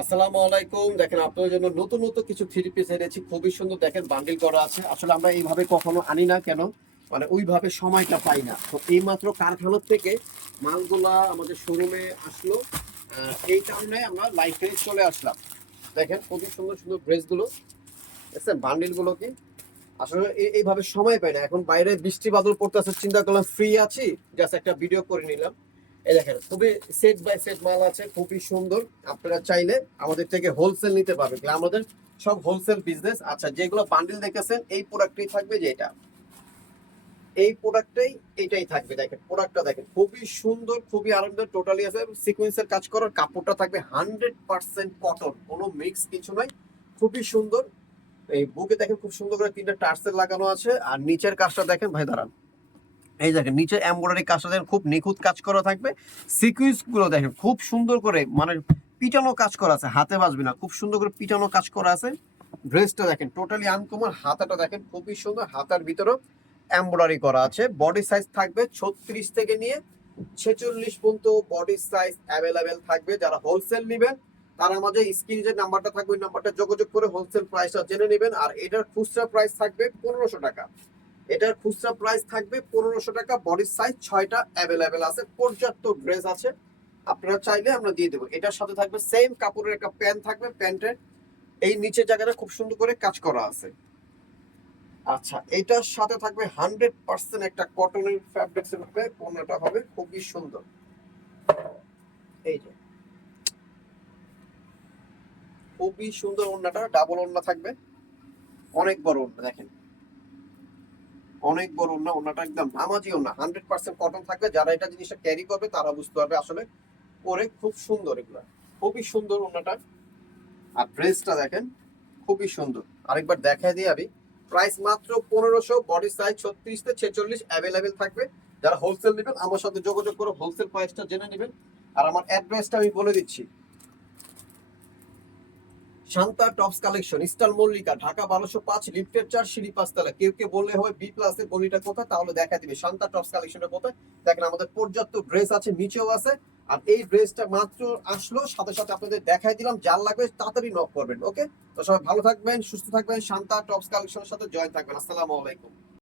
আসসালামু আলাইকুম। দেখেন আপনাদের জন্য নতুন নতুন কিছু থ্রি পিস এনেছি, খুবই সুন্দর। দেখেন বান্ডিল করা আছে। আসলে আমরা এইভাবে কখনো আনি না, কেন মানে ওইভাবে সময়টা পাই না। তো এইমাত্র কারখানার থেকে মালগুলা আমাদের শোরুমে আসলো, এই কারণে আমরা লাইফে চলে আসলাম। দেখেন খুবই সুন্দর সুন্দর ড্রেসগুলো, দেখছেন বান্ডিলগুলো কি আসলে এইভাবে সময় পাই না। এখন বাইরে বৃষ্টি বাদল পড়তেছে, চিন্তা করলাম ফ্রি আছি, জাস্ট একটা ভিডিও করে নিলাম। এই দেখেন খুবই সেট বাই সেট মাল আছে, খুবই সুন্দর। আপনারা চাইলে আমাদের থেকে হোলসেল নিতে পারবেন, আমাদের সব হোলসেল বিজনেস। আচ্ছা, যেগুলো বান্ডিল দেখেছেন এই প্রোডাক্টই থাকবে, যেটা এই প্রোডাক্টটাই এটাই থাকবে। দেখেন প্রোডাক্টটা দেখেন খুবই সুন্দর, খুবই আরামদায়ক, টোটালি আছে সিকোয়েন্সের কাজ করার। কাপড়টা থাকবে 100% কটন, কোনো মিক্স কিছু নয়, খুবই সুন্দর। এই বুকে দেখেন খুব সুন্দর করে 3টা টার্সেল লাগানো আছে। আর নিচের কাজটা দেখেন ভাই, দাঁড়ান, এই দেখেন নিচে এমব্রয়ডারি কাজটা দেখেন খুব নিখুঁত কাজ করা থাকবে। সিকুয়েন্স গুলো দেখেন খুব সুন্দর করে, মানে পিটানো কাজ করা আছে, হাতে বাজবে না, খুব সুন্দর করে পিটানো কাজ করা আছে। ড্রেসটা দেখেন টোটালি আনকমন। হাতাটা দেখেন খুবই সুন্দর, হাতার ভিতরেও এমব্রয়ডারি করা আছে। বডি সাইজ থাকবে 36 থেকে নিয়ে 46 পর্যন্ত বডি সাইজ অ্যাভেলেবেল থাকবে। যারা হোলসেল নেবেন তারা আমাদের স্ক্রিনে যে নাম্বারটা থাকবে ওই নাম্বারটা যোগাযোগ করে হোলসেল প্রাইসটা জেনে নেবেন। আর এটার খুচরা প্রাইস থাকবে 1500 টাকা। এটার খুচরা প্রাইস থাকবে 1500 টাকা। বডি সাইজ 6টা অ্যাভেলেবেল আছে, পর্যাপ্ত ড্রেস আছে, আপনারা চাইলে আমরা দিয়ে দেবো। এটার সাথে থাকবে সেম কাপড়ের একটা প্যান্ট থাকবে, প্যান্টের এই নিচের জায়গাটা খুব সুন্দর করে কাজ করা আছে। আচ্ছা, এটার সাথে থাকবে 100% একটা কটনের ফ্যাব্রিক্স এর হবে, ওড়নাটা হবে খুবই সুন্দর। এই যে খুবই সুন্দর ওড়নাটা, ডাবল ওড়না থাকবে, অনেক বড় ওড়না দেখেন, অনেক বড় ওড়না। ওড়নাটা একদম নামাজি ওড়না, 100% কটন থাকবে। যারা এটা জিনিসটা ক্যারি করবে তারা বুঝতে পারবে আসলে পরে খুব সুন্দর এগুলা, খুবই সুন্দর ওড়নাটা। আর ড্রেসটা দেখেন খুবই সুন্দর, আরেকবার দেখাই দিই আমি। প্রাইস মাত্র 1500, বডি সাইজ 36 থেকে 46 অ্যাভেলেবেল থাকবে। যারা হোলসেল নেবেন আমার সাথে যোগাযোগ করে হোলসেল প্রাইসটা জেনে নেবেন। আর আমার অ্যাড্রেসটা আমি বলে দিচ্ছি, Shanta tops collection, eastern Mallika, Dhaka 1205, লিফটের 4, সিঁড়ি 5 তলা। কেউ কেউ বললে হয় বি প্লাস এর গলিটা কোথায়, তাহলে দেখা দিবে শান্তা টপস কালেকশনের কোথায়। দেখেন আমাদের পর্যাপ্ত ড্রেস আছে, নিচেও আছে। আর এই ড্রেসটা মাত্র আসলো, সাথে সাথে আপনাদের দেখাই দিলাম। যার লাগবে তাড়াতাড়ি নক করবেন। ওকে, তো সবাই ভালো থাকবেন, সুস্থ থাকবেন, শান্তা টপস কালেকশনের সাথে জয়েন থাকবেন। আসসালামু আলাইকুম।